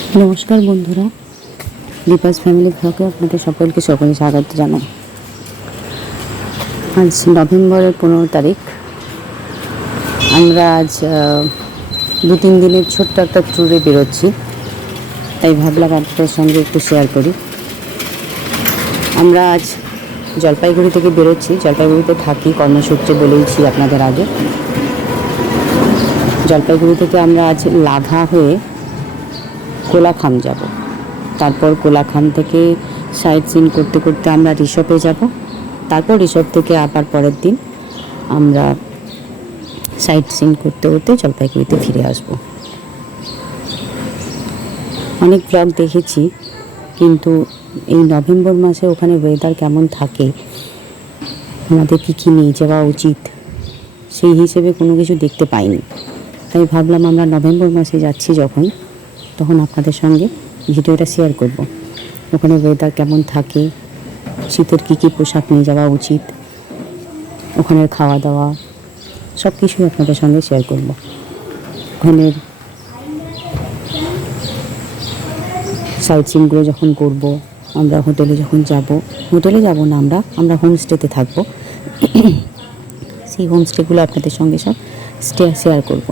নমস্কার বন্ধুরা, দীপাস ফ্যামিলি ব্লগে আপনাদের সকলকে স্বাগত জানাই। আজ নভেম্বরের 15 তারিখ। আমরা আজ 2-3 দিনের ছোট্ট একটা ট্যুরে বেরোচ্ছি, তাই ভাবলাম আপনাদের সঙ্গে একটু শেয়ার করি। আমরা আজ জলপাইগুড়ি থেকে বেরোচ্ছি। জলপাইগুড়িতে থাকি কর্মসূত্রে, বলেইছি আপনাদের আগে। জলপাইগুড়ি থেকে আমরা আজ লাঘা হয়ে কোলাখাম যাব। তারপর কোলাখাম থেকে সাইট সিন করতে করতে আমরা ঋষভে যাব। তারপর ঋষভ থেকে আবার পরের দিন আমরা সাইট সিন করতে করতে জলপাইগুড়িতে ফিরে আসব। অনেক ব্লগ দেখেছি, কিন্তু এই নভেম্বর মাসে ওখানে ওয়েদার কেমন থাকে, আমাদের কী কী নিয়ে যাওয়া উচিত, সেই হিসেবে কোনো কিছু দেখতে পাইনি। তাই ভাবলাম আমরা নভেম্বর মাসে যাচ্ছি যখন, তখন আপনাদের সঙ্গে ভিডিওটা শেয়ার করব। ওখানে ওয়েদার কেমন থাকে, শীতের কী কী পোশাক নিয়ে যাওয়া উচিত, ওখানের খাওয়া দাওয়া, সব কিছুই আপনাদের সঙ্গে শেয়ার করব। ওখানের সাইট সিনগুলো যখন করব, আমরা হোটেলে যখন যাব, হোটেলে যাব না, আমরা হোমস্টেতে থাকবো। সেই হোমস্টেগুলো আপনাদের সঙ্গে সব শেয়ার করব।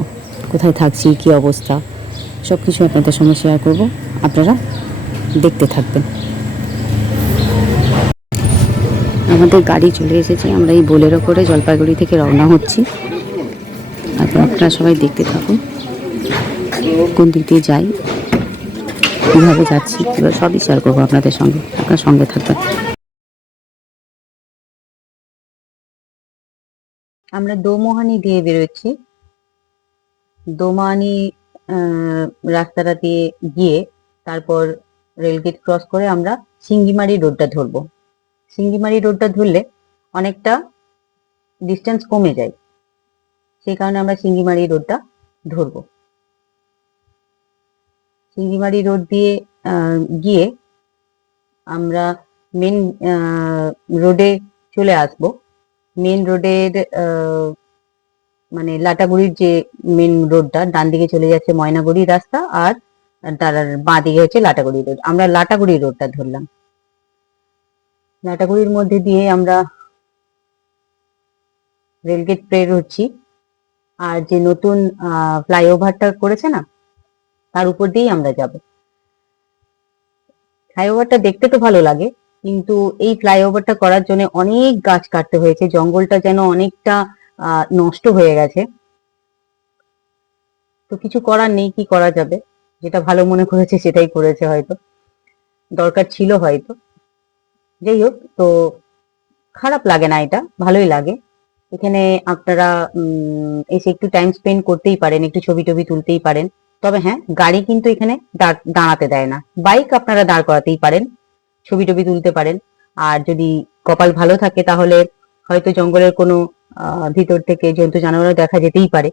কোথায় থাকছি, কী অবস্থা, সব কিছু আপনাদের সঙ্গে শেয়ার করব। আপনারা দেখতে থাকবেন। আমাদের গাড়ি চলে এসেছে, আমরা এই বোলেরো করে জলপাইগুড়ি থেকে রওনা হচ্ছি। আপনারা সবাই দেখতে থাকুন কোন দিক দিয়ে যাই, কীভাবে যাচ্ছি, সবই শেয়ার করবো আপনাদের সঙ্গে। আপনার সঙ্গে থাকবেন। আমরা দোমোহানি দিয়ে বেরোচ্ছি। দোমোহানি রাস্তাটা দিয়ে গিয়ে তারপর রেলগেট ক্রস করে আমরা সিঙ্গিমারি রোডটা ধরবো। সিঙ্গিমারি রোডটা ধরলে অনেকটা ডিস্টেন্স কমে যায়, সেই কারণে আমরা সিঙ্গিমারি রোডটা ধরবো। সিঙ্গিমারি রোড দিয়ে গিয়ে আমরা মেন রোডে চলে আসব। মেন রোডের মানে লাটাগুড়ির যে মেন রোডটা, ডান দিকে চলে যাচ্ছে ময়নাগুড়ি রাস্তা, আর তার বাঁ দিকে হচ্ছে লাটাগুড়ি রোড। আমরা লাটাগুড়ি রোডটা ধরলাম। লাটাগুড়ির মধ্যে দিয়ে আমরা রেলগেট পের হচ্ছি। আর যে নতুন ফ্লাইওভারটা করেছে না, তার উপর দিয়েই আমরা যাব। ফ্লাইওভারটা দেখতে তো ভালো লাগে, কিন্তু এই ফ্লাইওভারটা করার জন্য অনেক গাছ কাটতে হয়েছে। জঙ্গলটা যেন অনেকটা নষ্ট হয়ে গেছে। তো কিছু করার নেই, কি করা যাবে, যেটা ভালো মনে করেছে সেটাই করেছে, হয়তো দরকার ছিল হয়তো। যাই হোক, তো খারাপ লাগে না, এটা ভালোই লাগে। এখানে আপনারা এসে একটু টাইম স্পেন্ড করতেই পারেন, একটু ছবি টবি তুলতেই পারেন। তবে হ্যাঁ, গাড়ি কিন্তু এখানে দাঁড়াতে দেয় না। বাইক আপনারা দাঁড় করাতেই পারেন, ছবি টবি তুলতে পারেন। আর যদি কপাল ভালো থাকে তাহলে হয়তো জঙ্গলের কোনো ভিতর থেকে জন্তু জানোয়ারও দেখা যেতেই পারে।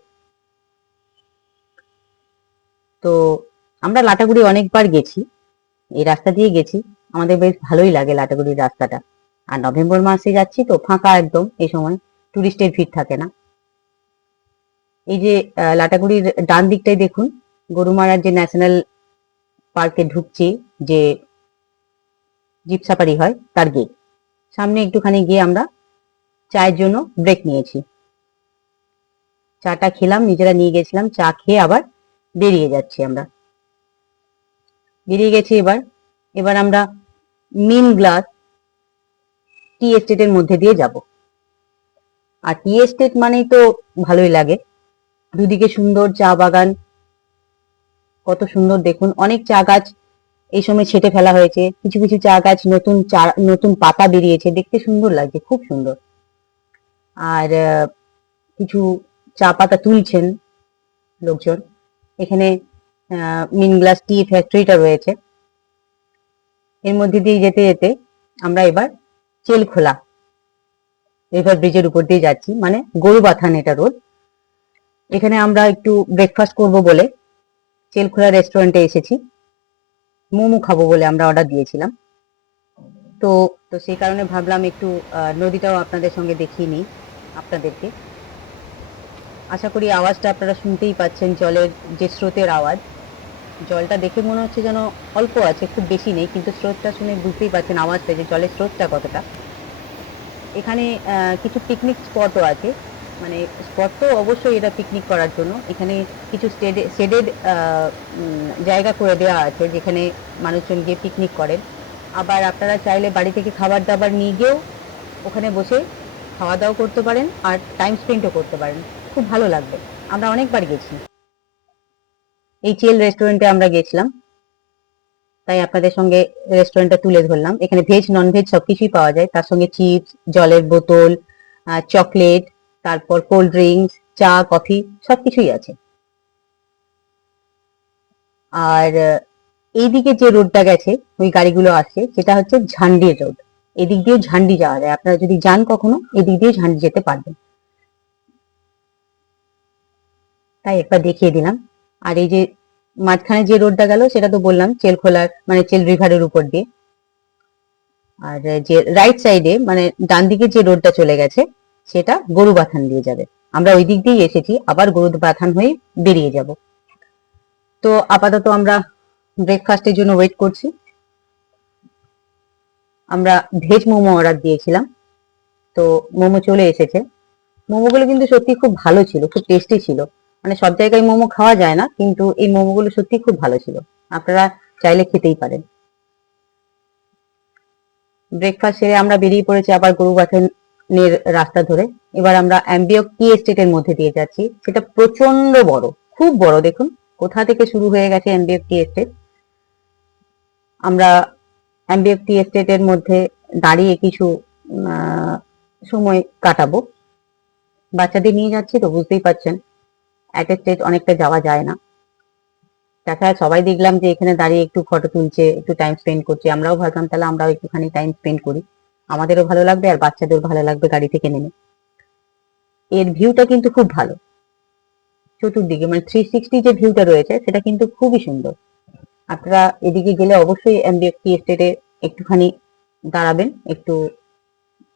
তো আমরা লাটাগুড়ি অনেকবার গেছি, এই রাস্তা দিয়ে গেছি, আমাদের বেশ ভালোই লাগে লাটাগুড়ির রাস্তাটা। আর নভেম্বর মাসে যাচ্ছি তো ফাঁকা একদম, এই সময় টুরিস্টের ভিড় থাকে না। এই যে লাটাগুড়ির ডান দিকটাই দেখুন, গরুমারার যে ন্যাশনাল পার্কে ঢুকছি, যে জিপ সাফারি হয়, তার গেট সামনে একটুখানি গিয়ে আমরা চায়ের জন্য ব্রেক নিয়েছি। চাটা খেলাম, নিজেরা নিয়ে গেছিলাম, চা খেয়ে আবার বেরিয়ে যাচ্ছি। আমরা বেরিয়ে গেছি। এবার আমরা মিন গ্লাস টি এস্টেটের মধ্যে দিয়ে যাব। আর টি এস্টেট মানেই তো ভালোই লাগে, দুদিকে সুন্দর চা বাগান, কত সুন্দর দেখুন। অনেক চা গাছ এই সময় ছেটে ফেলা হয়েছে, কিছু কিছু চা গাছ নতুন পাতা বেরিয়েছে, দেখতে সুন্দর লাগছে, খুব সুন্দর। আর কিছু চা পাতা তুলছেন লোকজন। এখানে মিন গ্লাস টি ফ্যাক্টরিটা রয়েছে। এর মধ্যে দিয়ে যেতে যেতে আমরা এবার চেলখোলা রিভার ব্রিজের উপর দিয়ে যাচ্ছি, মানে গরুবাথান এটা রোড। এখানে আমরা একটু ব্রেকফাস্ট করব বলে চেলখোলা রেস্টুরেন্টে এসেছি। মোমো খাবো বলে আমরা অর্ডার দিয়েছিলাম। তো তো সেই কারণে ভাবলাম একটু নদীটাও আপনাদের সঙ্গে দেখিয়ে নিই আপনাদেরকে। আশা করি আওয়াজটা আপনারা শুনতেই পাচ্ছেন, জলের যে স্রোতের আওয়াজ। জলটা দেখে মনে হচ্ছে যেন অল্প আছে, খুব বেশি নেই, কিন্তু স্রোতটা শুনে বুঝতেই পারছেন আওয়াজটা যে জলের স্রোতটা কতটা। এখানে কিছু পিকনিক স্পটও আছে, মানে স্পট তো অবশ্যই এটা পিকনিক করার জন্য। এখানে কিছু শেডেড জায়গা করে দেওয়া আছে যেখানে মানুষজন গিয়ে পিকনিক করেন। আবার আপনারা চাইলে বাড়ি থেকে খাবার দাবার নিয়ে গিয়েও ওখানে বসে খাওয়া দাওয়া করতে পারেন আর টাইম স্পেন্ডও করতে পারেন, খুব ভালো লাগবে। আমরা অনেকবার গেছি, এই চেল রেস্টুরেন্টে আমরা গেছিলাম, তাই আপনাদের সঙ্গে রেস্টুরেন্টটা তুলে ধরলাম। এখানে ভেজ নন ভেজ সবকিছুই পাওয়া যায়, তার সঙ্গে চিপস, জলের বোতল, চকলেট, তারপর কোল্ড ড্রিঙ্কস, চা, কফি সবকিছুই আছে। আর এইদিকে যে রোডটা গেছে, ওই গাড়িগুলো আসছে, সেটা হচ্ছে ঝান্ডির রোড। এদিক দিয়েও ঝান্ডি যাওয়া যায়, আপনারা যদি যান কখনো এদিক দিয়ে ঝান্ডি যেতে পারবেন, তাই একবার দেখিয়ে দিলাম। আর এই যে মাঝখানে যে রোডটা গেল সেটা তো বললাম চেলখোলার, মানে চেল রিভারের উপর দিয়ে। আর যে রাইট সাইডে মানে ডান দিকে যে রোডটা চলে গেছে সেটা গরুবাথান দিয়ে যাবে। আমরা ওই দিক দিয়েই এসেছি, আবার গরুবাথান হয়ে বেরিয়ে যাব। তো আপাতত আমরা ব্রেকফাস্টের জন্য ওয়েট করছি। আমরা ভেজ মোমো অর্ডার দিয়েছিলাম, তো মোমো চলে এসেছে। মোমোগুলো কিন্তু সত্যি খুব ভালো ছিল, খুব টেস্টি ছিল। মানে সব জায়গায় মোমো খাওয়া যায় না, কিন্তু এই মোমোগুলো সত্যি খুব ভালো ছিল, আপনারা চাইলে খেতেই পারেন। ব্রেকফাস্ট সেরে আমরা বেরিয়ে পড়েছি আবার গরুবাথানের রাস্তা ধরে। এবার আমরা অ্যাম্বিয়ক টি এস্টেটের মধ্যে দিয়ে যাচ্ছি, সেটা প্রচন্ড বড়, খুব বড়। দেখুন কোথা থেকে শুরু হয়ে গেছে অ্যাম্বিয়ক টি এস্টেট। আমরা অ্যাম্বিয়ক টি এস্টেটের মধ্যে দাঁড়িয়ে কিছু সময় কাটাবো। বাচ্চাদের নিয়ে যাচ্ছি তো বুঝতেই পারছেন, এক স্টেট অনেকটা যাওয়া যায় না। তাছাড়া সবাই দেখলাম যে এখানে দাঁড়িয়ে একটু ফটো তুলছে, একটু টাইম স্পেন্ড করছে, আমরাও ভাবলাম তাহলে আমরাও একটুখানি টাইম স্পেন্ড করি, আমাদেরও ভালো লাগবে আর বাচ্চাদেরও ভালো লাগবে গাড়ি থেকে নেমে। এর ভিউটা কিন্তু খুব ভালো, চতুর্দিকে মানে 360 যে ভিউটা রয়েছে সেটা কিন্তু খুবই সুন্দর। আপনারা এদিকে গেলে অবশ্যই অ্যাম্বিয়ক টি এস্টেটে একটুখানি দাঁড়াবেন, একটু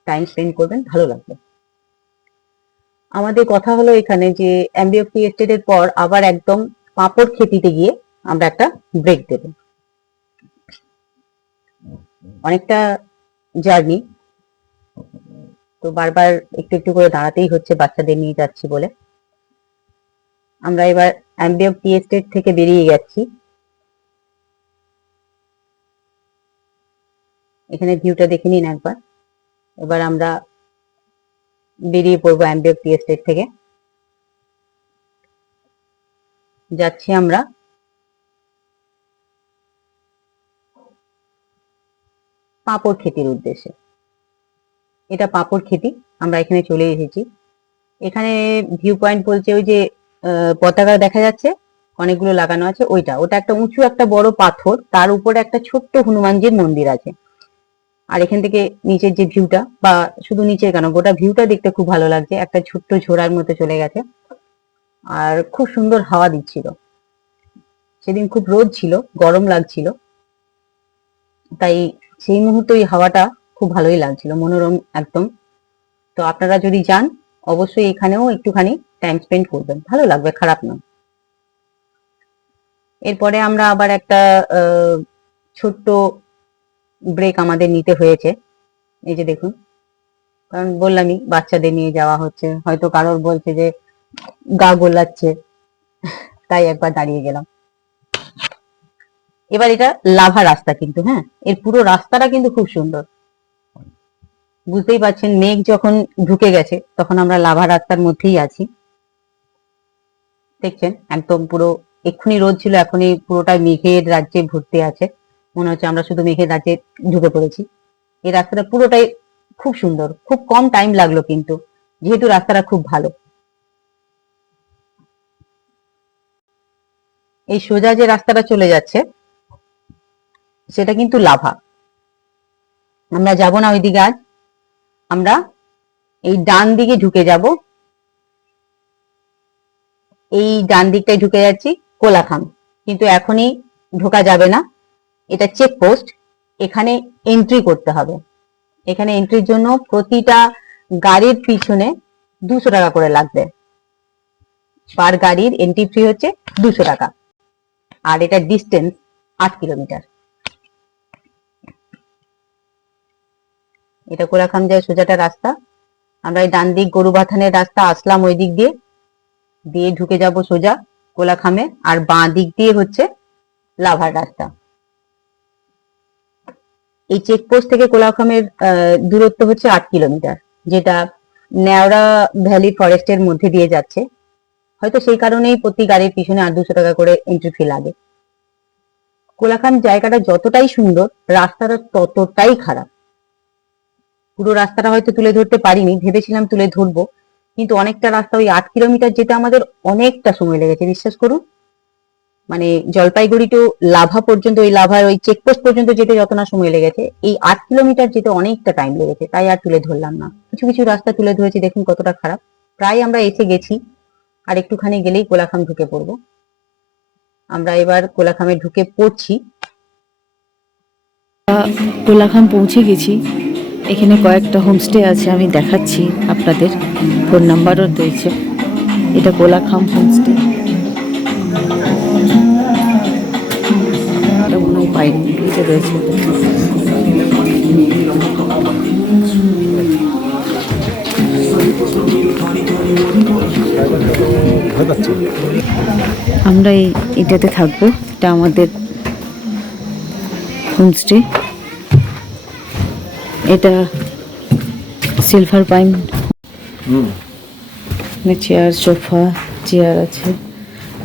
টাইম স্পেন্ড করবেন, ভালো লাগবে। আমাদের কথা হলো এখানে যে অ্যাম্বিয়ক টি এস্টেটের পর আবার একদম পাঁপড় খেতিতে গিয়ে আমরা একটা ব্রেক দেব। অনেকটা জার্নি, তো বারবার একটু একটু করে দাঁড়াতেই হচ্ছে, বাচ্চাদের নিয়ে যাচ্ছি বলে। আমরা এবার অ্যাম্বিয়ক টি এস্টেট থেকে বেরিয়ে যাচ্ছি। এখানে ভিউটা দেখে নিন একবার। এবার আমরা বেরিয়ে পড়বো অ্যাম্বিয়ক টি এস্টেট থেকে, যাচ্ছি আমরা পাঁপড় খেতির উদ্দেশ্যে। এটা পাঁপড় খেতি, আমরা এখানে চলে এসেছি। এখানে ভিউ পয়েন্ট বলছে ওই যে পতাকা দেখা যাচ্ছে অনেকগুলো লাগানো আছে, ওটা একটা উঁচু একটা বড় পাথর, তার উপরে একটা ছোট্ট হনুমানজির মন্দির আছে। আর এখান থেকে নিচের যে ভিউটা, বা শুধু নিচের কেন গোটা ভিউটা দেখতে খুব ভালো লাগছে, একটা ছোট্ট ঝোড়ার মতো চলে গেছে, আর খুব সুন্দর হাওয়া দিচ্ছিল। সেদিন খুব রোদ ছিল, গরম লাগছিল, তাই সেই মুহূর্তে ওই হাওয়াটা খুব ভালোই লাগছিল, মনোরম একদম। তো আপনারা যদি যান অবশ্যই এখানেও একটুখানি টাইম স্পেন্ড করবেন, ভালো লাগবে, খারাপ নয়। এরপরে আমরা আবার একটা ছোট্ট ব্রেক আমাদের নিতে হয়েছে, এই যে দেখুন, কারণ বললামই বাচ্চাদের নিয়ে যাওয়া হচ্ছে, হয়তো কারোর বলছে যে গা গোলাচ্ছে, তাই একবার দাঁড়িয়ে গেলাম। এবার এটা লাভা রাস্তা কিন্তু, হ্যাঁ, এর পুরো রাস্তাটা কিন্তু খুব সুন্দর। বুঝতেই পারছেন মেঘ যখন ঢুকে গেছে তখন আমরা লাভা রাস্তার মধ্যেই আছি। দেখছেন একদম পুরো, এক্ষুনি রোদ ছিল, এখনই পুরোটাই মেঘের রাজ্যে ভর্তি আছে, মনে হচ্ছে আমরা শুধু মেঘের রাজ্যে ঢুকে পড়েছি। এই রাস্তাটা পুরোটাই খুব সুন্দর, খুব কম টাইম লাগলো কিন্তু, যেহেতু রাস্তাটা খুব ভালো। এই সোজা যে রাস্তাটা চলে যাচ্ছে সেটা কিন্তু লাভা, আমরা যাব না ওইদিকে আজ, আমরা এই ডান দিকে ঢুকে যাব, এই ডান দিকটায় ঢুকে যাচ্ছি কোলাখাম। কিন্তু এখনই ঢোকা যাবে না, এটা চেক পোস্ট, এখানে এন্ট্রি করতে হবে। এখানে এন্ট্রির জন্য প্রতিটা গাড়ির পিছনে 200 টাকা করে লাগবে, পার গাড়ির এন্ট্রি ফি হচ্ছে 200 টাকা। আর এটা ডিস্টেন্স 8 কিলোমিটার। এটা কোলাখাম যায় সোজাটা রাস্তা। আমরা এই ডান দিক গরুবাথানের রাস্তা আসলাম, ওই দিক দিয়ে দিয়ে ঢুকে যাব সোজা কোলাখামে, আর বাঁ দিক দিয়ে হচ্ছে লাভার রাস্তা। এই চেকপোস্ট থেকে কোলাখামের দূরত্ব হচ্ছে 8 কিলোমিটার, যেটা নেওড়া ভ্যালি ফরেস্টের মধ্যে দিয়ে যাচ্ছে। হয়তো সেই কারণেই প্রতি গাড়ির পিছনে 800-200 টাকা করে এন্ট্রি ফি লাগে। কোলাখাম জায়গাটা যতটাই সুন্দর, রাস্তাটা ততটাই খারাপ। পুরো রাস্তাটা হয়তো তুলে ধরতে পারিনি, ভেবেছিলাম তুলে ধরবো, কিন্তু অনেকটা রাস্তা, ওই 8 কিলোমিটার যেতে আমাদের অনেকটা সময় লেগেছে, বিশ্বাস করুন। মানে জলপাইগুড়ি টু লাভা পর্যন্ত, ওই লাভার ওই চেকপোস্ট পর্যন্ত যেতে যত না সময় লেগেছে, এই 8 কিলোমিটার যেতে অনেকটা টাইম লেগেছে, তাই আর তুলে ধরলাম না। কিছু কিছু রাস্তা তুলে ধরেছি, দেখুন কতটা খারাপ। প্রায় আমরা এসে গেছি, আর একটুখানি গেলেই কোলাখাম ঢুকে পড়বো। আমরা এবার কোলাখামে ঢুকে পড়ছি। কোলাখাম পৌঁছে গেছি। এখানে কয়েকটা হোমস্টে আছে, আমি দেখাচ্ছি আপনাদের, ফোন নাম্বারও রয়েছে। এটা কোলাখাম হোমস্টে। এটা মনে হয় পাইনভিলেজে রয়েছে। আমরা এটাতে থাকবো, এটা আমাদের হোমস্টে। এটা silver pine, chair, sofa, chair আছে,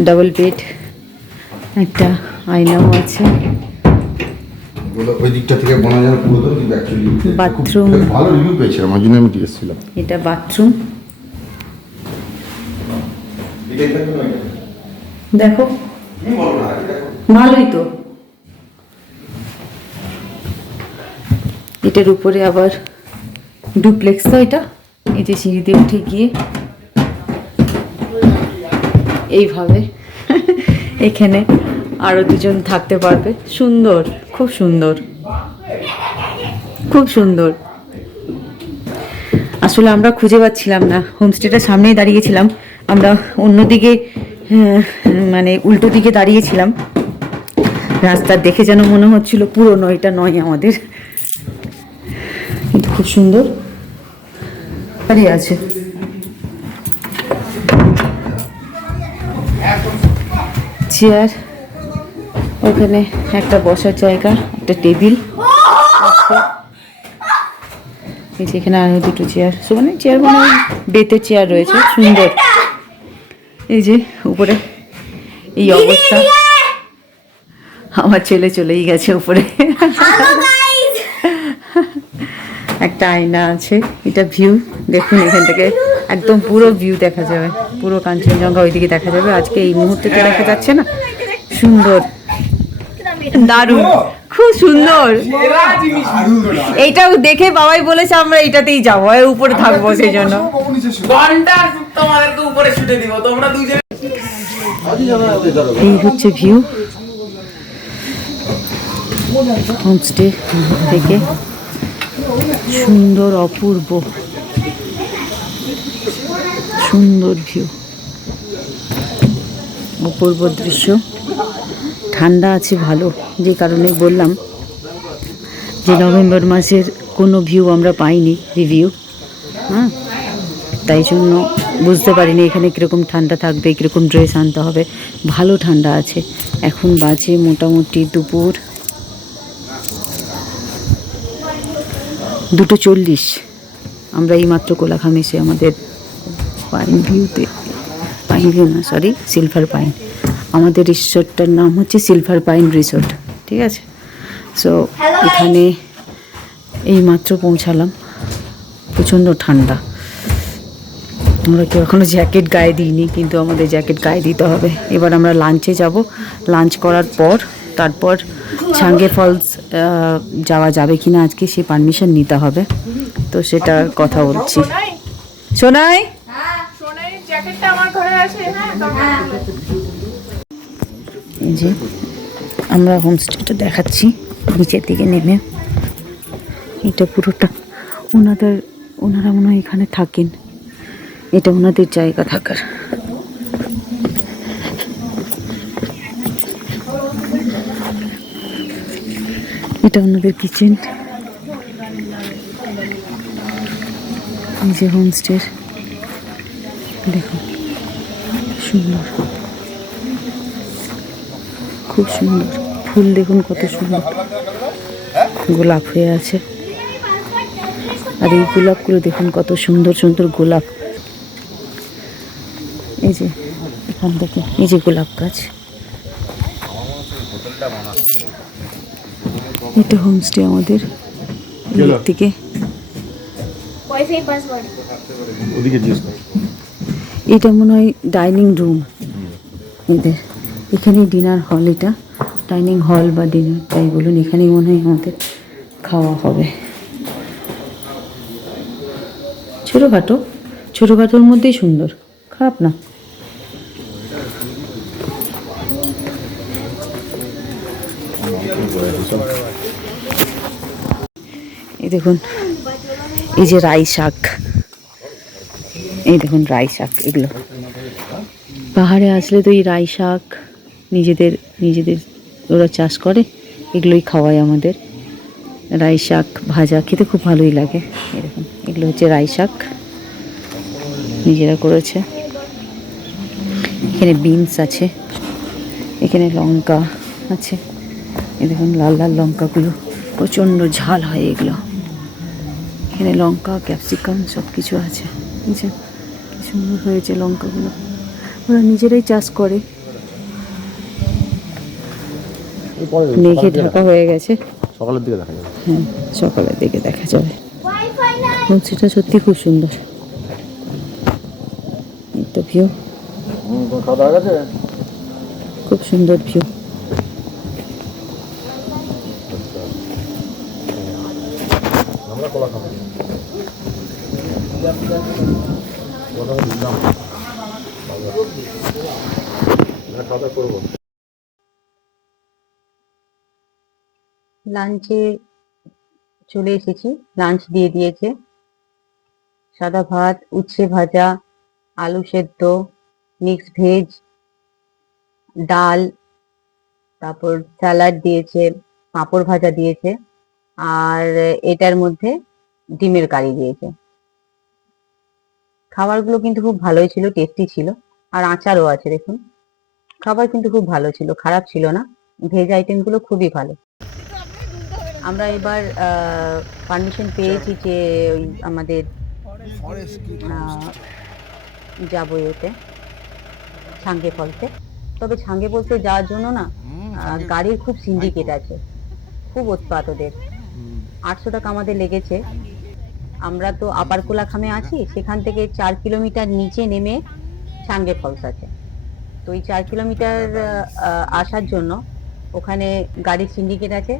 ডাবল বেড, একটা আয়নাও আছে, ওই দিকটা থেকে মনে হয় পুরো কিন্তু অ্যাকচুয়ালি বাথরুম, ভালো রিভিউ পেয়েছিলাম, ওই জন্য আমি দিয়েছিলাম। এটা বাথরুম। দেখো ভালোই তো। এটার উপরে আবার ডুপ্লেক্স, তো এটা এই যে সিঁড়িতে উঠে গিয়ে এইভাবে এখানে আরো দুজন থাকতে পারবে। সুন্দর, খুব সুন্দর, খুব সুন্দর। আসলে আমরা খুঁজে পাচ্ছিলাম না, হোমস্টেটার সামনেই দাঁড়িয়েছিলাম আমরা, অন্যদিকে মানে উল্টো দিকে দাঁড়িয়েছিলাম। রাস্তা দেখে যেন মনে হচ্ছিল পুরনো, এটা নয় আমাদের, কিন্তু খুব সুন্দর দাঁড়িয়ে আছে। চেয়ার, ওখানে একটা বসার জায়গা, একটা টেবিল আছে। এখানে আরো দুটো চেয়ার, মানে চেয়ার মানে বেতের চেয়ার রয়েছে, সুন্দর। এই যে উপরে এই অবস্থা, আমার ছেলে চলেই গেছে উপরে। একটা আয়না আছে, এটা ভিউ দেখুন, এখান থেকে একদম পুরো ভিউ দেখা যাবে, পুরো কাঞ্চনজঙ্ঘা ওইদিকে দেখা যাবে। আজকে এই মুহূর্তে তো দেখা যাচ্ছে না। সুন্দর, দারুণ, খুব সুন্দর। এইটাও দেখে বাবাই বলেছে আমরা এটাতেই যাবো, উপরে থাকবো, সেই জন্য। এই হচ্ছে ভিউ হোমস্টে থেকে, সুন্দর, অপূর্ব সুন্দর ভিউ, অপূর্ব দৃশ্য। ঠান্ডা আছে ভালো, যে কারণে বললাম যে নভেম্বর মাসের কোনো ভিউ আমরা পাইনি, রিভিউ। হ্যাঁ, তাই জন্য বুঝতে পারিনি এখানে কীরকম ঠান্ডা থাকবে, কীরকম ড্রেস আনতে হবে। ভালো ঠান্ডা আছে। এখন বাজে মোটামুটি দুপুর 2:40। আমরা এইমাত্র কোলাখাম এসে আমাদের পাইন ভিউতে, পাইন ভিউ না সরি, সিলভার পাইন, আমাদের রিসোর্টটার নাম হচ্ছে সিলভার পাইন রিসোর্ট, ঠিক আছে। সো এখানে এইমাত্র পৌঁছালাম, প্রচণ্ড ঠান্ডা। আমরা কেউ এখনও জ্যাকেট গায়ে দিইনি, কিন্তু আমাদের জ্যাকেট গায়ে দিতে হবে। এবার আমরা লাঞ্চে যাব, লাঞ্চ করার পর তারপর ছাঙ্গে ফলস যাওয়া যাবে কিনা আজকে, সে পারমিশন নিতে হবে, তো সেটা কথা বলছি। সোনাই, এই যে আমরা হোমস্টেটা দেখাচ্ছি নিচের দিকে নেমে। এটা পুরোটা ওনারা মনে হয় এখানে থাকেন, এটা ওনাদের জায়গা থাকার। এটা ওনাদের কিচেন। এই যে হোমস্টের, দেখুন সুন্দর, খুব সুন্দর। ফুল দেখুন কত সুন্দর, গোলাপ হয়ে আছে। আর এই গোলাপগুলো দেখুন কত সুন্দর সুন্দর গোলাপ। এই যে এখান থেকে এই যে গোলাপ গাছ। এটা হোমস্টে আমাদের এদিক থেকে। ওদিকে জিজ্ঞেস কর। এটা মনে হয় ডাইনিং রুম এদের, এখানেই ডিনার হল। এটা ডাইনিং হল বা ডিনার তাই বলুন, এখানেই মনে হয় আমাদের খাওয়া হবে। ছোটোখাটো, ছোটোখাটোর মধ্যেই সুন্দর, খারাপ না। এই দেখুন, এই যে রাই শাক, এই দেখুন রাই শাক। এগুলো পাহাড়ে আসলে তো এই রাই শাক নিজেদের নিজেদের ওরা চাষ করে, এগুলোই খাওয়ায় আমাদের। রাই শাক ভাজা খেতে খুব ভালোই লাগে। এরকম এগুলো হচ্ছে রাই শাক, নিজেরা করেছে। এখানে বিনস আছে, এখানে লঙ্কা আছে। এই দেখুন লাল লাল লঙ্কাগুলো, প্রচণ্ড ঝাল হয় এগুলো। এখানে লঙ্কা, ক্যাপসিকাম সব কিছু আছে। বুঝছেন কি সুন্দর হয়েছে লঙ্কাগুলো, ওরা নিজেরাই চাষ করে। মেঘে ঢাকা হয়ে গেছে, সকালের দিকে দেখা যাবে। হ্যাঁ সকালের দিকে দেখা যাবে। হোমস্টেটা সত্যি খুব সুন্দর। এই তো ভিউ, খাওয়া দাওয়া গেছে? খুব সুন্দর ভিউ। আমরা কলা খাবো। খাওয়া দাওয়া করবো। লাঞ্চে চলে এসেছি, লাঞ্চ দিয়ে দিয়েছে। সাদা ভাত, উচ্ছে ভাজা, আলু সেদ্ধ, মিক্স ভেজ, ডাল, তারপর স্যালাড দিয়েছে, পাঁপড় ভাজা দিয়েছে, আর এটার মধ্যে ডিমের কারি দিয়েছে। খাবারগুলো কিন্তু খুব ভালোই ছিল, টেস্টি ছিল। আর আচারও আছে দেখুন। খাবার কিন্তু খুব ভালো ছিল, খারাপ ছিল না। ভেজ আইটেমগুলো খুবই ভালো। আমরা এবার পারমিশন পেয়েছি যে ওই আমাদের যাবো এতে ছাঙ্গে ফলসে। তবে ছাঙ্গে ফলসে যাওয়ার জন্য না গাড়ির খুব সিন্ডিকেট আছে, খুব উৎপাত ওদের। 800 টাকা আমাদের লেগেছে। আমরা তো আপার কোলাখামে আছি, সেখান থেকে 4 কিলোমিটার নিচে নেমে ছাঙ্গে ফলস আছে। তো এই 4 কিলোমিটার আসার জন্য ওখানে গাড়ির সিন্ডিকেট আছে,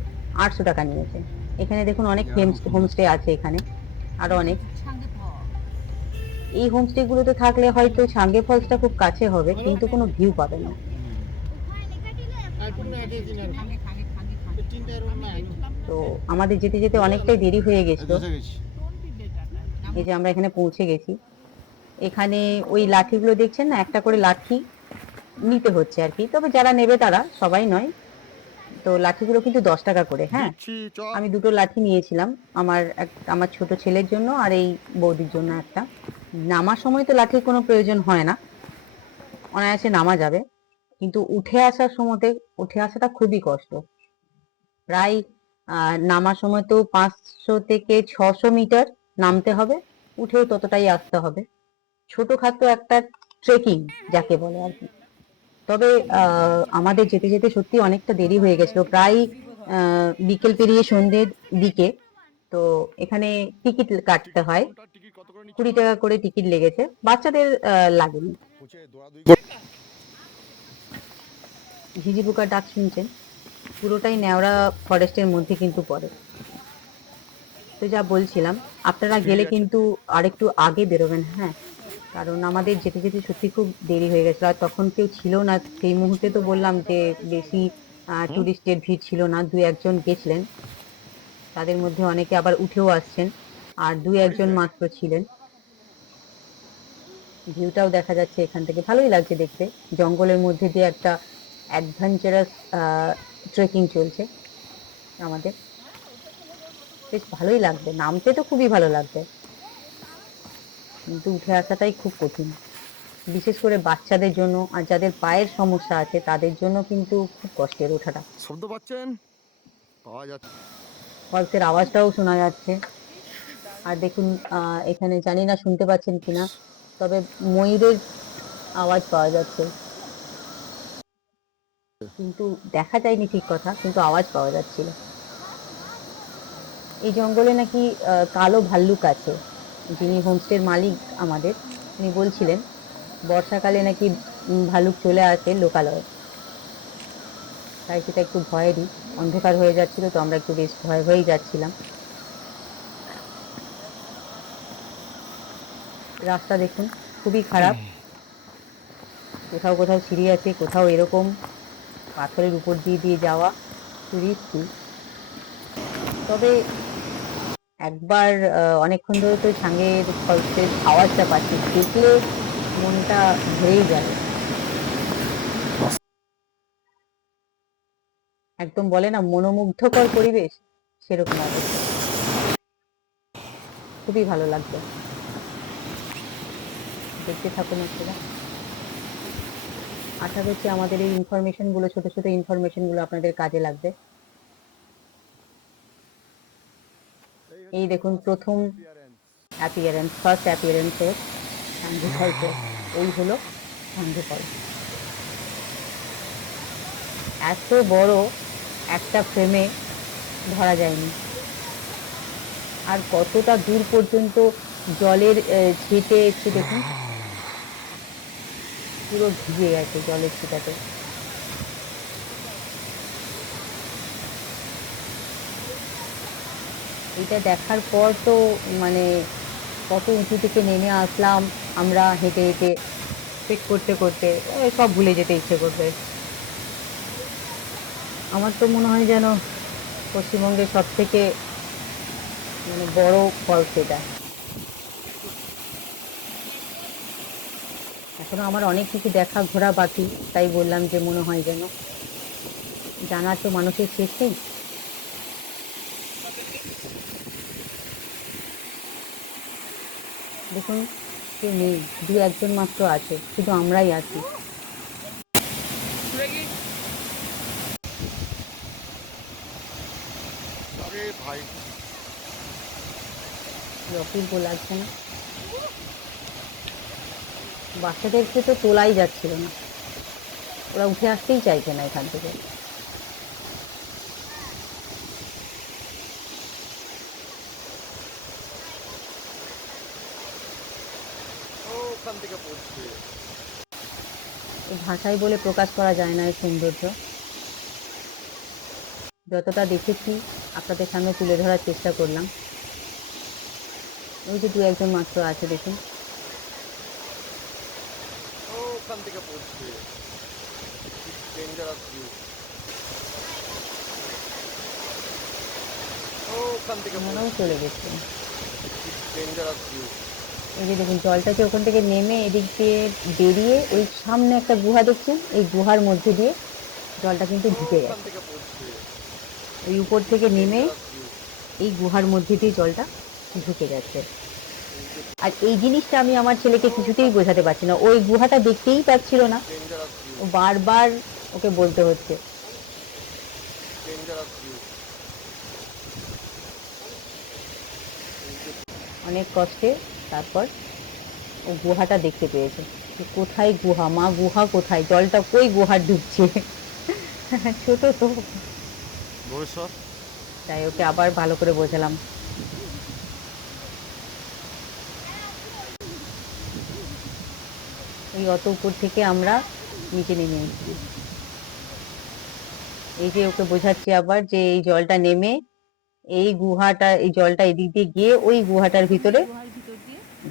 800 টাকা নিয়েছে। এখানে দেখুন অনেক হোমস্টে আছে, এখানে আরো অনেক। এই হোমস্টে গুলোতে থাকলে হয়তো ছাঙ্গে ফলসটা খুব কাছে হবে, কিন্তু কোনো ভিউ পাবে না। তো আমাদের যেতে যেতে অনেকটাই দেরি হয়ে গেছিল। এই যে আমরা এখানে পৌঁছে গেছি। এখানে ওই লাঠিগুলো দেখছেন না, একটা করে লাঠি নিতে হচ্ছে আর কি। তবে যারা নেবে তারা, সবাই নয়। তো লাঠিগুলো কিন্তু 10 টাকা করে। হ্যাঁ, আমি 2টো লাঠি নিয়েছিলাম, আমার ছোট ছেলের জন্য আর এই বৌদির জন্য একটা। নামার সময় তো লাঠির কোনো প্রয়োজন হয় না, অনায়াসে নামা যাবে। কিন্তু উঠে আসাটা খুবই কষ্ট। প্রায় নামার সময় তো 500 থেকে 600 মিটার নামতে হবে, উঠেও ততটাই আসতে হবে। ছোটখাটো একটা ট্রেকিং যাকে বলে আর কি। তবে আমাদের যেতে যেতে সত্যি অনেকটা দেরি হয়ে গেছিল, প্রায় বিকেল পেরিয়ে সন্ধ্যের দিকে। তো এখানে টিকিট কাটতে হয়, 20 টাকা করে টিকিট লেগেছে, বাচ্চাদের লাগেনি। ঝিঝি পোকার ডাক শুনছেন, পুরোটাই নেওড়া ফরেস্টের মধ্যে কিন্তু পড়ে। তো যা বলছিলাম, আপনারা গেলে কিন্তু আরেকটু আগে বেরোবেন। হ্যাঁ, কারণ আমাদের যেতে যেতে সত্যি খুব দেরি হয়ে গেছিল, আর তখন কেউ ছিল না সেই মুহূর্তে। তো বললাম যে বেশি টুরিস্টের ভিড় ছিল না, 2-1 জন গেছিলেন, তাদের মধ্যে অনেকে আবার উঠেও আসছেন, আর 2-1 জন মাত্র ছিলেন। ভিউটাও দেখা যাচ্ছে এখান থেকে, ভালোই লাগছে দেখতে। জঙ্গলের মধ্যে দিয়ে একটা অ্যাডভেঞ্চারাস ট্রেকিং চলছে আমাদের। বেশ ভালোই লাগবে, নামতে তো খুবই ভালো লাগবে, কিন্তু উঠে আসাটাই খুব কঠিন, বিশেষ করে বাচ্চাদের জন্য আর যাদের পায়ের সমস্যা আছে তাদের জন্য কিন্তু খুব কষ্টের ওঠাটা। শব্দ পাচ্ছেন? পাওয়া যাচ্ছে। ফলসের আওয়াজটাও শোনা যাচ্ছে। আর দেখুন, এখানে জানি না শুনতে পাচ্ছেন কিনা, তবে ময়ূরের আওয়াজ পাওয়া যাচ্ছে, কিন্তু দেখা যায়নি ঠিক কথা, কিন্তু আওয়াজ পাওয়া যাচ্ছিল। এই জঙ্গলে নাকি কালো ভাল্লুক আছে। যিনি হোমস্টের মালিক আমাদের, উনি বলছিলেন বর্ষাকালে নাকি ভাল্লুক চলে আসে লোকালয়ে। তাই সেটা একটু ভয়েরই, অন্ধকার হয়ে যাচ্ছিল তো আমরা একটু বেশ ভয় হয়েই যাচ্ছিলাম। রাস্তা দেখুন, খুবই খারাপ, কোথাও কোথাও সিঁড়ি আছে, কোথাও এরকম পাথরের উপর দিয়ে দিয়ে যাওয়া একটু রিস্কি। তবে একবার অনেকক্ষণ ধরে তো সাঙ্গের ফলসের আওয়াজটা পাচ্ছি, দেখলে মনটা ভরেই গেল। একদম বলে না মনোমুগ্ধকর পরিবেশ, সেরকম অবস্থা, খুবই ভালো লাগবে। দেখতে থাকুন আপনারা, আশা করছি আমাদের এই ইনফরমেশন গুলো, ছোট ছোট ইনফরমেশন গুলো আপনাদের কাজে লাগবে। এই দেখুন প্রথম অ্যাপিয়ারেন্স, ফার্স্ট অ্যাপিয়ারেন্স এর সান্ধু ফলসের, এই হলো সান্ধু ফলস। এত বড় একটা ফ্রেমে ধরা যায়নি। আর কতটা দূর পর্যন্ত জলের ছিটে এসছে দেখুন, পুরো ভিজে গেছে জলের ছিটাতে। এটা দেখার পর তো মানে কত উঁচু থেকে নেমে আসলাম আমরা হেঁটে হেঁটে, চেক করতে করতে সব ভুলে যেতে ইচ্ছে করবে। আমার তো মনে হয় যেন পশ্চিমবঙ্গের সব থেকে মানে বড় ফলস এটা। এখনো আমার অনেক কিছু দেখা ঘোরা বাকি, তাই বললাম যে মনে হয় যেন, জানার তো মানুষের শেষ নেই। দেখুন, কেউ নেই, দু একজন মাত্র আছে, শুধু আমরাই আছি। আরে ভাই, কি অপূর্ব লাগছে না? বাচ্চাদেরকে তো তোলাই যাচ্ছিল না, ওরা উঠে আসতেই চাইছে না এখান থেকে। ওখান থেকে পড়ছে। এই ভাষায় বলে প্রকাশ করা যায় না এর সৌন্দর্য। যতটা দেখেছি আপনাদের সামনে তুলে ধরার চেষ্টা করলাম। ওই যে দু একজন মাত্র আছে দেখুন। ওখান থেকে পড়ছে। Dangerous view. ওখান থেকে ওনারাও চলে গেছে। Dangerous view. এই যে দেখুন, জলটাকে ওখান থেকে নেমে এদিক দিয়ে বেরিয়ে ওই সামনে একটা গুহা দেখছেন, এই গুহার মধ্যে দিয়ে জলটা কিন্তু ঢুকে ওখান গেছে। থেকে পড়ছে। ওই উপর থেকে নেমে ডেঞ্জারাস ভিউ। এই গুহার মধ্যে দিয়ে জলটা ঢুকে গেছে। আর এই জিনিসটা আমি আমার ছেলেকে কিছুতেই বোঝাতে পারছি না, ওই গুহাটা দেখতেই পাচ্ছিল না, ডেঞ্জারাস ভিউ। ও বারবার ওকে বলতে হচ্ছে। Dangerous view. অনেক কষ্টে তারপর ও গুহাটা দেখতে পেয়েছে, যে কোথায় গুহা, মা গুহা কোথায়, জলটা কই গুহার ঢুকছে। ছোট তো, ভবিষ্যৎ। তাই ওকে আবার ভালো করে বোঝালাম। এই অত উপর থেকে আমরা নিচে নেমে এসেছি, এই যে ওকে বোঝাচ্ছি আবার যে এই জলটা নেমে এই গুহাটা, এই জলটা এদিক দিয়ে গিয়ে ওই গুহাটার ভিতরে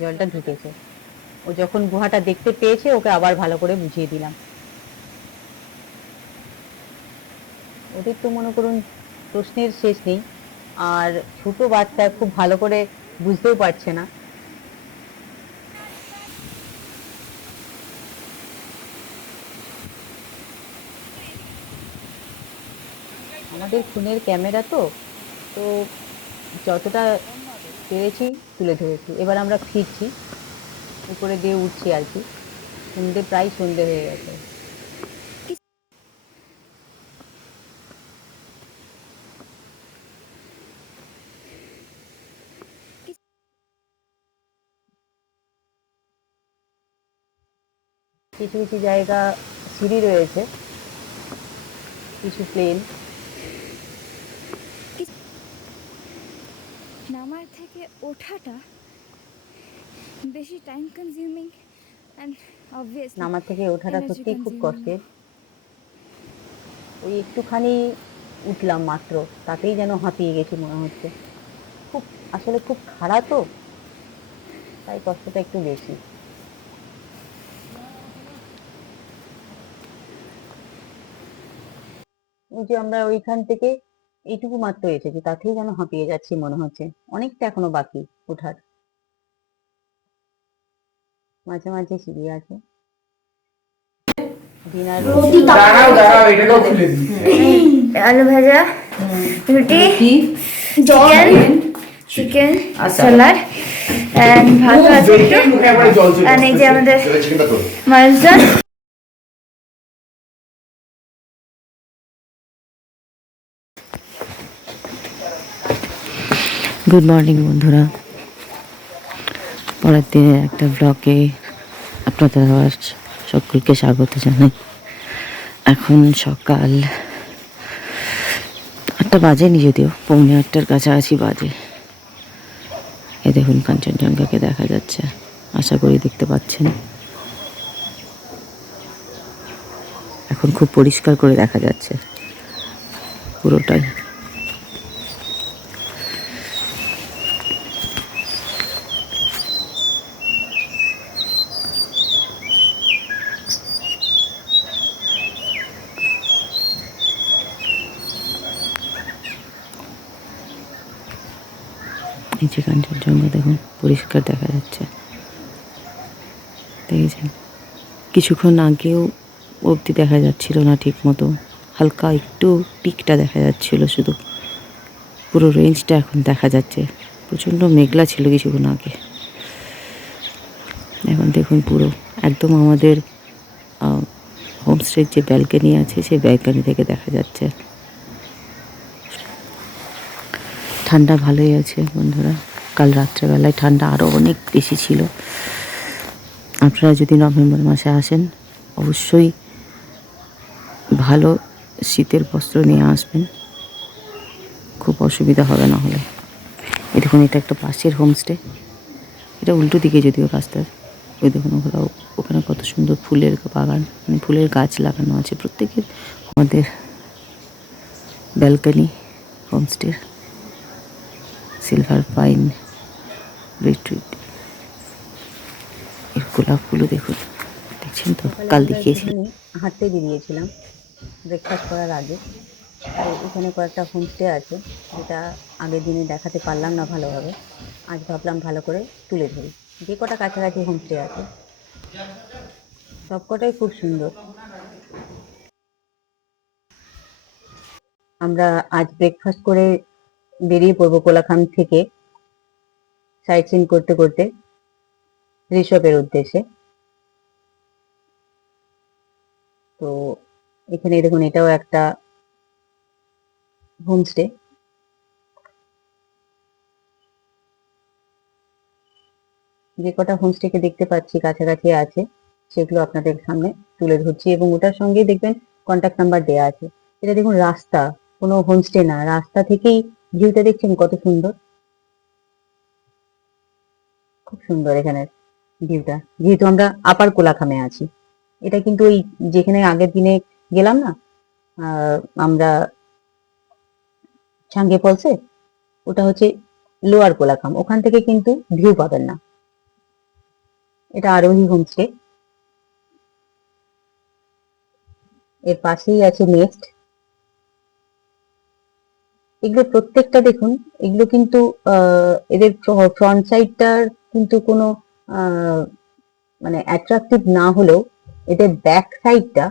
জলটা ঢুকেছে। ও যখন গুহাটা দেখতে পেয়েছে ওকে আবার ভালো করে বুঝিয়ে দিলাম। ওদের তো মনে করুন প্রশ্নের শেষ নেই, আর ছোট বাচ্চা খুব ভালো করে বুঝতেও পারছে না। আমাদের ফোনের ক্যামেরা তো তো যতটা পেরেছি তুলে ধরেছি। এবার আমরা ফিরছি, উপরে দিয়ে উঠছি আর কি। প্রায় সন্ধে হয়ে গেছে। কিছু কিছু জায়গা সিঁড়ি রয়েছে, কিছু প্লেন। নামার থেকে ওঠাটা বেশি টাইম কনজিউমিং অ্যান্ড অবভিয়াসলি নামার থেকে ওঠাটা এনার্জি সত্যিই খুব কনজিউমিং। কষ্টের। ওই একটুখানি উঠলাম মাত্র, তাতেই যেন হাঁপিয়ে গেছি মনে হচ্ছে। খুব আসলে খুব খাড়া তো, তাই কষ্টটা একটু বেশি। ওই যে আমরা ওইখান থেকে এইটুকু মাত্র এসেছি, তাতেই যেন হাঁপিয়ে যাচ্ছি মনে হচ্ছে। অনেকটা এখনো বাকি ওঠার। মাঝে মাঝে সিঁড়ি আছে। ডিনার দাঁড়াও এটাকেও খুলে দিই। আলু ভাজা, রুটি, চিকেন, চিকেন স্যালাড এন্ড ভাত আছে একটু, মুখে একবারে জল ছিল। আর এই যে আমাদের চিকেনটা তো মানুষজন। গুড মর্নিং বন্ধুরা, পরের দিনের একটা ব্লগে আপনাদের আবার সকলকে স্বাগত জানাই। এখন সকাল 8টা বাজেনি, যদিও 7:45টার কাছাকাছি বাজে। এ দেখুন কাঞ্চনজঙ্ঘাকে দেখা যাচ্ছে, আশা করি দেখতে পাচ্ছেন। এখন খুব পরিষ্কার করে দেখা যাচ্ছে পুরোটাই। নিচে কাঞ্চনজঙ্ঘা দেখুন, পরিষ্কার দেখা যাচ্ছে। দেখেছেন, কিছুক্ষণ আগেও অবধি দেখা যাচ্ছিল না ঠিক মতো, হালকা একটু পিকটা দেখা যাচ্ছিল শুধু। পুরো রেঞ্জটা এখন দেখা যাচ্ছে। প্রচণ্ড মেঘলা ছিল কিছুক্ষণ আগে, এখন দেখুন পুরো একদম আমাদের হোমস্টের যে ব্যালকনি আছে সেই ব্যালকনি থেকে দেখা যাচ্ছে। ঠান্ডা ভালোই আছে বন্ধুরা। কাল রাত্রেবেলায় ঠান্ডা আরও অনেক বেশি ছিল। আপনারা যদি নভেম্বর মাসে আসেন, অবশ্যই ভালো শীতের বস্ত্র নিয়ে আসবেন, খুব অসুবিধা হবে না হলে। এই দেখুন, এটা একটা পাশের হোমস্টে, এটা উল্টো দিকে যদিও রাস্তার। ওই দেখুন ওখানে কত সুন্দর ফুলের বাগান, মানে ফুলের গাছ লাগানো আছে প্রত্যেকের। আমাদের ব্যালকনি হোমস্টের সিলভার পাইন রিট্রিট। এর গোলাপগুলো দেখুন, দেখছেন তো, কাল দেখিয়েছিলাম। হাঁটতে বেরিয়েছিলাম ব্রেকফাস্ট করার আগে। তো এখানে কয়েকটা হোমস্টে আছে, যেটা আগের দিনে দেখাতে পারলাম না ভালোভাবে। আজ ভাবলাম ভালো করে তুলে ধরি। যে কটা কাছাকাছি হোমস্টে আছে সবকটাই খুব সুন্দর। আমরা আজ ব্রেকফাস্ট করে বেরিয়ে পড়বো কোলাখাম থেকে সাইট সিন করতে করতে ঋষভের উদ্দেশ্যে। তো এখানে দেখুন, এটাও একটা হোমস্টে। যে কটা হোমস্টেকে দেখতে পাচ্ছি কাছাকাছি আছে, সেগুলো আপনাদের সামনে তুলে ধরছি, এবং ওটার সঙ্গে দেখবেন কন্ট্যাক্ট নাম্বার দেওয়া আছে। এটা দেখুন রাস্তা, কোনো হোমস্টে না, রাস্তা থেকেই ভিউটা দেখছেন কত সুন্দর। খুব সুন্দর এখানের ভিউটা, যেহেতু আমরা আপার কোলাখামে আছি। এটা কিন্তু ওই যেখানে আগের দিনে গেলাম না আমরা সাঙ্গে ফলসে, ওটা হচ্ছে লোয়ার কোলাখাম, ওখান থেকে কিন্তু ভিউ পাবেন না। এটা আরোহী হোমস্টে, এর পাশেই আছে নেক্সট। এগুলো প্রত্যেকটা দেখুন, এগুলো কিন্তু এদের ফ্রন্ট সাইডটার কিন্তু কোনো মানে অ্যাট্রাকটিভ না হলেও এদের ব্যাক সাইডটা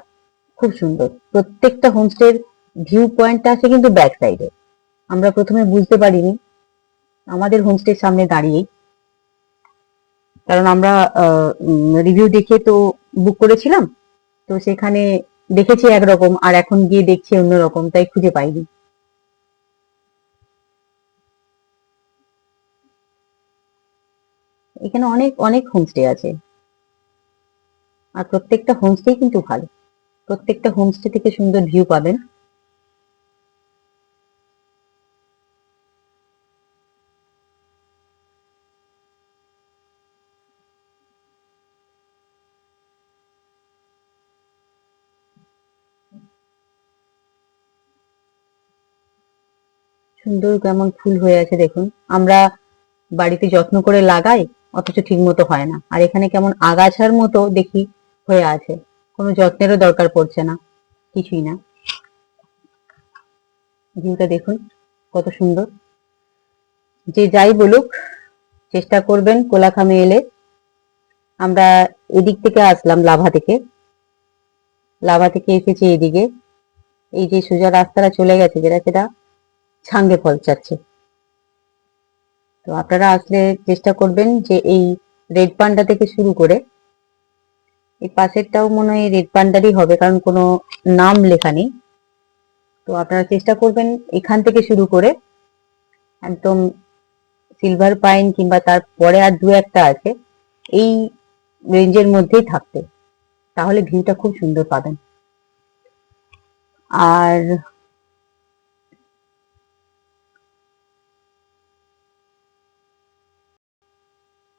খুব সুন্দর। প্রত্যেকটা হোমস্টের ভিউ পয়েন্টটা আছে কিন্তু ব্যাক সাইডে। আমরা প্রথমে বুঝতে পারিনি, আমাদের হোমস্টের সামনে দাঁড়িয়েই, কারণ আমরা রিভিউ দেখে তো বুক করেছিলাম, তো সেখানে দেখেছি একরকম আর এখন গিয়ে দেখছি অন্যরকম, তাই খুঁজে পাইনি। এখানে অনেক অনেক হোমস্টে আছে, আর প্রত্যেকটা হোমস্টেই কিন্তু ভালো। প্রত্যেকটা হোমস্টে থেকে সুন্দর ভিউ পাবেন। সুন্দর কেমন ফুল হয়ে আছে দেখুন। আমরা বাড়িতে যত্ন করে লাগাই, অথচ ঠিক মতো হয় না, আর এখানে কেমন আগাছার মতো দেখি হয়ে আছে, কোনো যত্নেরও দরকার পড়ছে না, কিছুই না। ভিউটা দেখুন কত সুন্দর। যে যাই বলুক, চেষ্টা করবেন কোলাখামে এলে। আমরা এদিক থেকে আসলাম, লাভা থেকে এসেছি এদিকে। এই যে সোজা রাস্তাটা চলে গেছে, যেটা সেটা ছাঙ্গে পৌঁছাচ্ছে। তো আপনারা আসলে চেষ্টা করবেন যে এই রেড পান্ডা থেকে শুরু করে, এই পাশেরটাও মনে হয় রেড পান্ডারই হবে, কারণ কোনো নাম লেখা নেই। তো আপনারা চেষ্টা করবেন এখান থেকে শুরু করে একদম সিলভার পাইন কিংবা তারপরে আর দু একটা আছে, এই রেঞ্জের মধ্যেই থাকতে, তাহলে ভিউটা খুব সুন্দর পাবেন। আর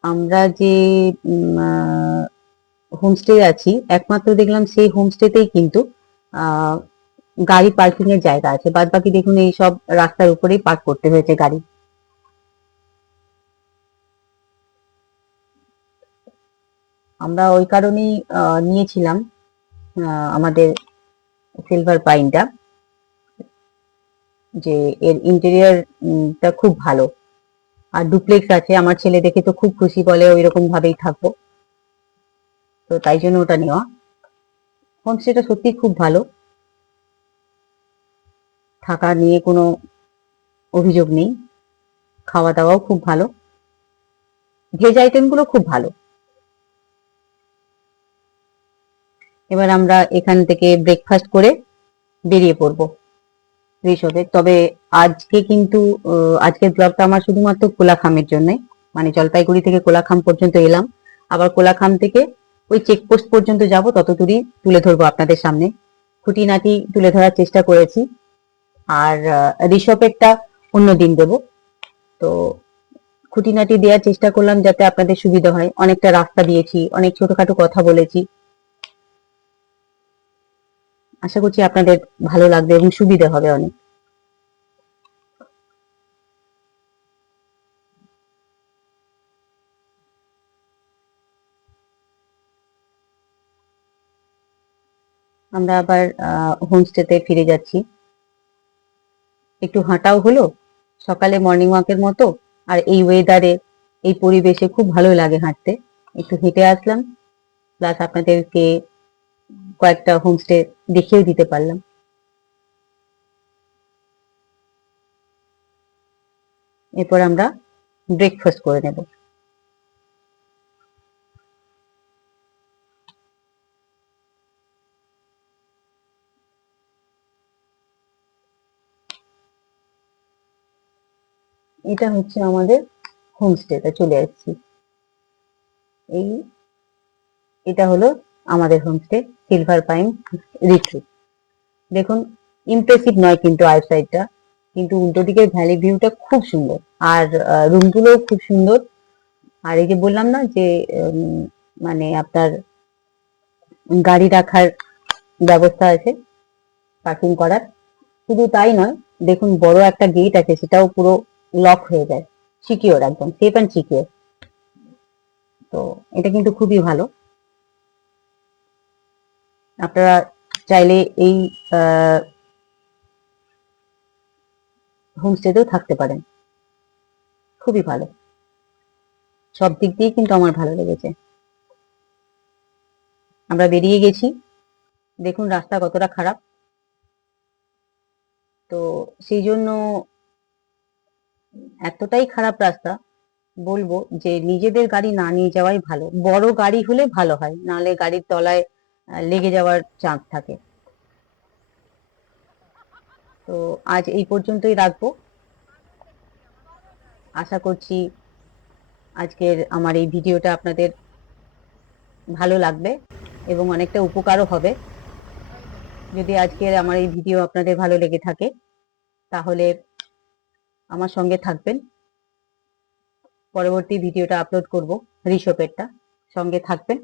আমরা যে হোমস্টে আছি, একমাত্র দেখলাম সেই হোমস্টেতেই কিন্তু আহ গাড়ি পার্কিং এর জায়গা আছে, বাদ বাকি দেখুন এই সব রাস্তার উপরেই পার্ক করতে হয়েছে গাড়ি। আমরা ওই কারণেই নিয়েছিলাম আমাদের সিলভার পাইনটা, যে এর ইন্টেরিয়র টা খুব ভালো, আর ডুপ্লেক্স আছে। আমার ছেলে দেখে তো খুব খুশি, বলে ওই রকম ভাবেই থাকবো, তো তাই জন্য ওটা নেওয়া। হোমস্টেটা সত্যি খুব ভালো, থাকা নিয়ে কোনো অভিযোগ নেই। খাওয়া দাওয়াও খুব ভালো, ভেজ আইটেম গুলো খুব ভালো। এবার আমরা এখান থেকে ব্রেকফাস্ট করে বেরিয়ে পড়বো রিসোর্টে। তবে আজকে কিন্তু আজকের ব্লগটা আমার শুধুমাত্র কোলাখামের জন্য, মানে জলপাইগুড়ি থেকে কোলাখাম পর্যন্ত এলাম, আবার কোলাখাম থেকে ওই চেকপোস্ট পর্যন্ত যাব, তত দূরই তুলে ধরবো আপনাদের সামনে, খুঁটিনাটি তুলে ধরার চেষ্টা করেছি। আর রিসোর্টেরটা অন্যদিন দেবো। তো খুঁটিনাটি দেওয়ার চেষ্টা করলাম যাতে আপনাদের সুবিধা হয়। অনেকটা রাস্তা দিয়েছি, অনেক ছোটখাটো কথা বলেছি, আশা করছি আপনাদের ভালো লাগবে এবং সুবিধা হবে অনেক। আমরা আবার হোমস্টেতে ফিরে যাচ্ছি। একটু হাঁটাও হলো, সকালে মর্নিং ওয়াকের মতো, আর এই ওয়েদারে এই পরিবেশে খুব ভালো লাগে হাঁটতে। একটু হেঁটে আসলাম, প্লাস আপনাদেরকে কয়েকটা হোমস্টে দেখিয়েও দিতে পারলাম। এরপর আমরা ব্রেকফাস্ট করে নেব। এটা হচ্ছে আমাদের হোমস্টেতে চলে এসেছি। এই এটা হলো আমাদের হোমস্টে, সিলভার পাইন রিট্রিট। দেখুন, ইমপ্রেসিভ নয় কিন্তু আউটসাইডটা, কিন্তু উল্টো দিকের ভ্যালি ভিউটা খুব সুন্দর, আর রুমগুলোও খুব সুন্দর। আর এই যে বললাম না যে মানে আপনার গাড়ি রাখার ব্যবস্থা আছে, পার্কিং করার। শুধু তাই নয়, দেখুন বড় একটা গেট আছে, সেটাও পুরো লক হয়ে যায়, সিকিওর, একদম সেফ অ্যান্ড সিকিওর। তো এটা কিন্তু খুবই ভালো। আপনারা চাইলে এই হোমস্টেতেও থাকতে পারেন, খুবই ভালো। সব দিক দিয়ে কিন্তু আমার ভালো লেগেছে। আমরা বেরিয়ে গেছি, দেখুন রাস্তা কতটা খারাপ, তো সেই জন্য এতটাই খারাপ রাস্তা, বলবো যে নিজেদের গাড়ি না নিয়ে যাওয়াই ভালো। বড় গাড়ি হলে ভালো হয়, নাহলে গাড়ির তলায় লেগে যাওয়ার চান্স থাকে। তো আজ এই পর্যন্তই রাখবো। আশা করছি আজকের আমার এই ভিডিওটা আপনাদের ভালো লাগবে এবং অনেকটা উপকারও হবে। যদি আজকের আমার এই ভিডিও আপনাদের ভালো লেগে থাকে তাহলে আমার সঙ্গে থাকবেন। পরবর্তী ভিডিওটা আপলোড করব রিশপেরটা, সঙ্গে থাকবেন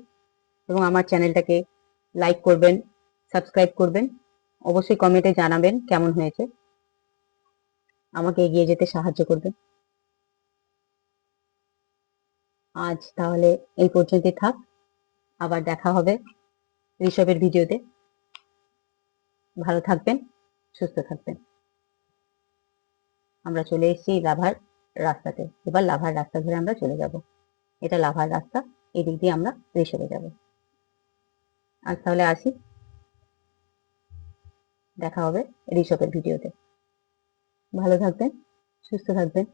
এবং আমার চ্যানেলটাকে লাইক করবেন, সাবস্ক্রাইব করবেন। অবশ্যই কমেন্টে জানাবেন কেমন হয়েছে, আমাকে এগিয়ে যেতে সাহায্য করবেন। আজ তাহলে এই পর্যন্তই থাক, আবার দেখা হবে ঋষভের ভিডিওতে। ভালো থাকবেন, সুস্থ থাকবেন। আমরা চলে এসেছি লাভার রাস্তাতে, এবার লাভার রাস্তা ধরে আমরা চলে যাব। এটা লাভার রাস্তা, এদিক দিয়ে আমরা ঋষভে যাব। আজ তাহলে আসি, দেখা হবে ঋষভের ভিডিওতে। ভালো থাকবেন, সুস্থ থাকবেন।